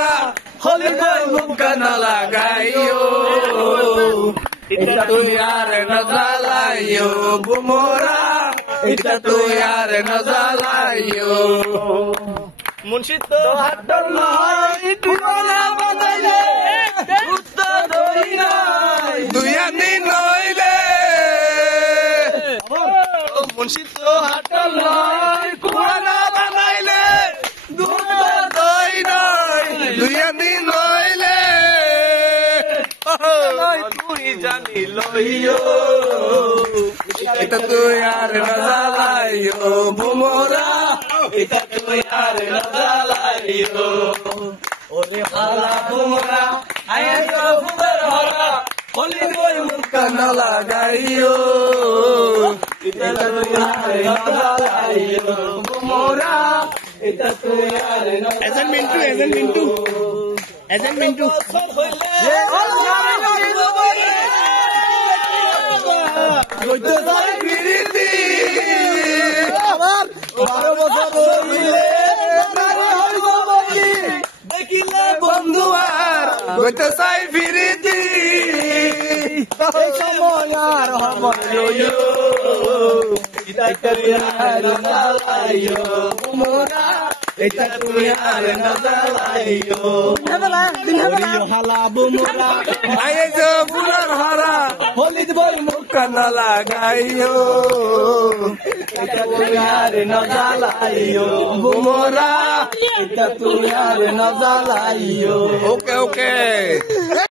বুমরা হলি ভাই মুখা না লাগাইও এটা তুই আর না জ্বালাইও বুমরা এটা তুই আর না জ্বালাইও মুন্সি তো হাটর নয় টুনা বাজাইলে উত্তর দই নাই দুই দিন নইলে মুন্সি তো হাটর নয় কুয়ানা বানাইলে উত্তর দই নাই দুই দিন নইলে তুই জানি লইও এটা তুই আর না জ্বালাইও বুমরা এটা তুই আর না জ্বালাইও ওরে হালা বুমরা আইয়া ফুলের হরা হলি বই মুখা না লাগাইও এটা তুই আর না জ্বালাইও বুমরা এটা তুই আর না এজেন্ট মিন্টু কইতে যাই ফিরিতি আবার 12 বছর হইলে নারী হইব বলি দেখিলে বন্ধু আর কইতে যাই ফিরিতি এই সময় আর হবো এটা তুই আর না লাইও মোরা এটা তুই আর না জ্বালাইও হালা বুমরা আয়ে যে ফুলের হারা হলি বই মুখা না লাগাইও এটা তুই আর না জ্বালাইও বুমরা এটা তুই আর না জ্বালাইও ওকে